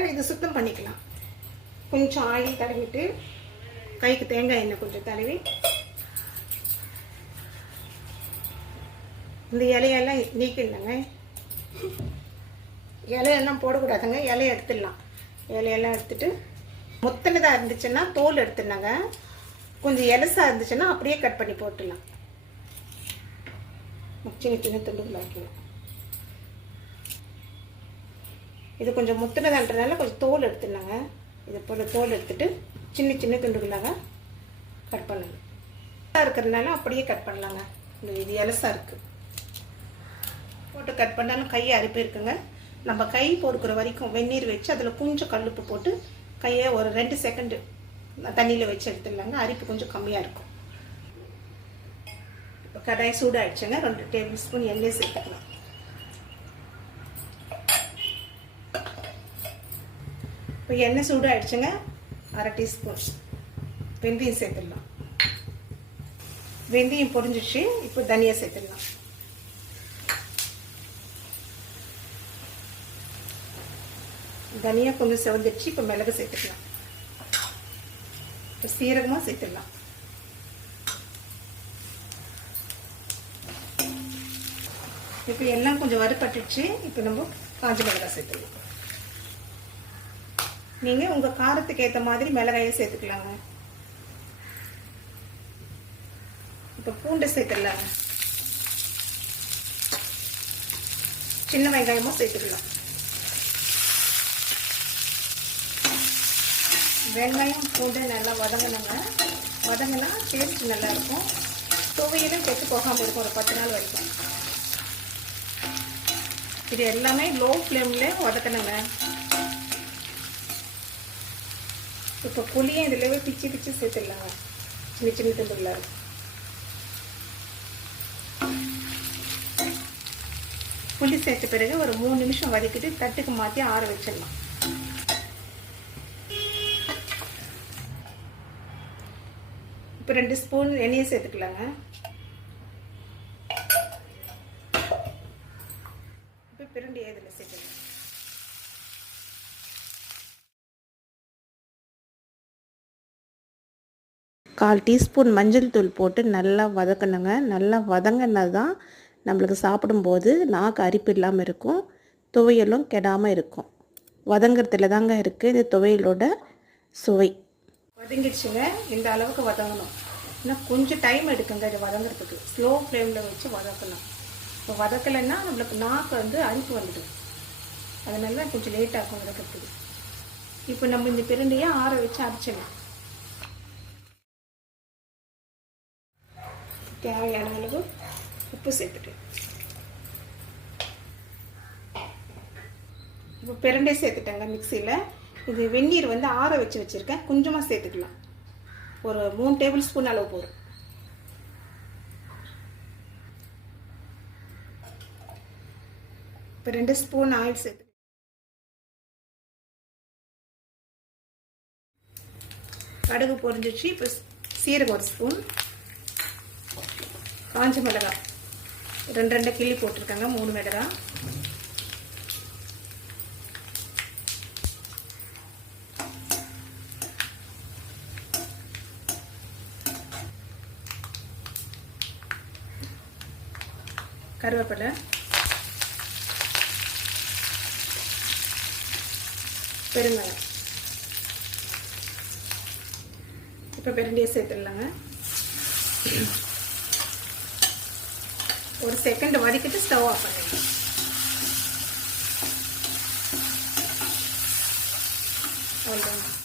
இது சுத்தம் பண்ணிக்கலாம். கொஞ்சம் ஆயில் தடவிட்டு கைக்கு தேங்காய் எண்ணெய் கொஞ்சம் தடவி இந்த இலையெல்லாம் நீக்கிடலாங்க. இலையெல்லாம் போடக்கூடாதுங்க. இலையை எடுத்துடலாம். இலையெல்லாம் எடுத்துட்டு முத்தினதாக இருந்துச்சுன்னா தோல் எடுத்துடலாங்க. கொஞ்சம் எலசாக இருந்துச்சுன்னா அப்படியே கட் பண்ணி போட்டுடலாம். சின்ன சின்ன துண்டுகளாக்கலாம். இது கொஞ்சம் முத்தினதான்றதுனால கொஞ்சம் தோல் எடுத்துடலாங்க. இது போல் தோல் எடுத்துட்டு சின்ன சின்ன துண்டுகளாக கட் பண்ணணும். இருக்கிறதுனால அப்படியே கட் பண்ணலாங்க. இது எலசாக இருக்குது போட்டு கட் பண்ணாலும் கையை அரிப்பு இருக்குங்க. நம்ம கை பொறுக்கிற வரைக்கும் வெந்நீர் வச்சு அதில் கொஞ்சம் கல்லுப்பு போட்டு கையை ஒரு 2 செகண்டு தண்ணியில் வச்சு எடுத்துடலாங்க. அரிப்பு கொஞ்சம் கம்மியாக இருக்கும். இப்போ கடாய் சூடாகிடுச்சுங்க. 2 டேபிள் ஸ்பூன் எண்ணெய் சேர்த்துக்கலாம். இப்போ எண்ணெய் சூடாகிடுச்சுங்க. 1/2 டீஸ்பூன் வெந்தயம் சேர்த்துடலாம். வெந்தயம் பொரிஞ்சிச்சு. இப்போ தனியாக சேர்த்துடலாம். தனியாக கொஞ்சம் செவந்துடுச்சு. இப்போ மிளகு சேர்த்துக்கலாம். இப்போ சீரகமாக சேர்த்துடலாம். இப்போ எல்லாம் கொஞ்சம் வறுபட்டுச்சு. இப்போ நம்ம காஞ்ச மிளகாய் சேர்த்துக்கலாம். நீங்கள் உங்கள் காரத்துக்கு ஏற்ற மாதிரி மிளகாயை சேர்த்துக்கலாங்க. இப்போ பூண்டை சேர்த்துடலாங்க. சின்ன வெங்காயமும் சேர்த்துக்கலாம். வெங்காயம் பூண்டை நல்லா வதங்கணுங்க. வதங்கினா டேஸ்ட் நல்லாயிருக்கும். துவையிலும் கெட்டு போகாமல் இருக்கும் ஒரு 10 நாள் வரைக்கும். இது எல்லாமே லோ ஃப்ளேமில் வதக்கணுங்க. இப்போ புளியை இதில் பிச்சு பிச்சு சேர்த்துடலாங்க. சின்ன சின்ன துண்டுகளாக. புளி சேர்த்த பிறகு ஒரு 3 நிமிஷம் வதக்கிட்டு தட்டுக்கு மாற்றி ஆற வச்சிடலாம். இப்போ 2 ஸ்பூன் எண்ணெயை சேர்த்துக்கலாங்க. இப்போ பிரண்டி இதில் சேர்த்துக்கலாம். கால் டீஸ்பூன் மஞ்சள் தூள் போட்டு நல்லா வதக்கணுங்க. நல்லா வதங்கினா தான் நம்மளுக்கு சாப்பிடும்போது நாக்கு அரிப்பு இல்லாமல் இருக்கும். துவையலும் கெடாமல் இருக்கும். வதங்கிறதுல தாங்க இருக்குது இந்த துவையலோட சுவை. வதங்கிடுச்சுங்க. இந்த அளவுக்கு வதங்கணும். இன்னும் கொஞ்சம் டைம் எடுக்குங்க இது வதங்கிறதுக்கு. ஸ்லோ ஃப்ளேமில் வச்சு வதக்கணும். இப்போ வதக்கலைன்னா நம்மளுக்கு நாக்கு அரிப்பு வந்துடும். அதனால கொஞ்சம் லேட் ஆகும் வதக்கிறதுக்கு. இப்போ நம்ம இந்த பிரண்டையை ஆற வச்சு அரைச்சிடலாம். தேவையான அளவு உப்பு சேர்த்துட்டு இப்போ பிரண்டை சேர்த்துட்டேங்க மிக்சியில். இது வெந்நீர் ஆற வச்சு வச்சுருக்கேன். கொஞ்சமாக சேர்த்துக்கலாம். ஒரு 3 டேபிள் ஸ்பூன் அளவு போடும். இப்போ 2 ஸ்பூன் ஆயில் சேர்த்து கடுகு பொரிஞ்சிச்சு. இப்போ சீரகம் 1 ஸ்பூன், காஞ்ச மிளகாய் 2 கிள்ளி போட்டிருக்காங்க, 3 மிளகாய், கருவேப்பிலை, பெருங்காயம். இப்போ பிரண்டையை சேர்த்துடலாங்க. ஒரு செகண்ட் வதக்கிட்டு ஸ்டவ் ஆஃப் பண்ணிடலாம். அவ்வளோதான்.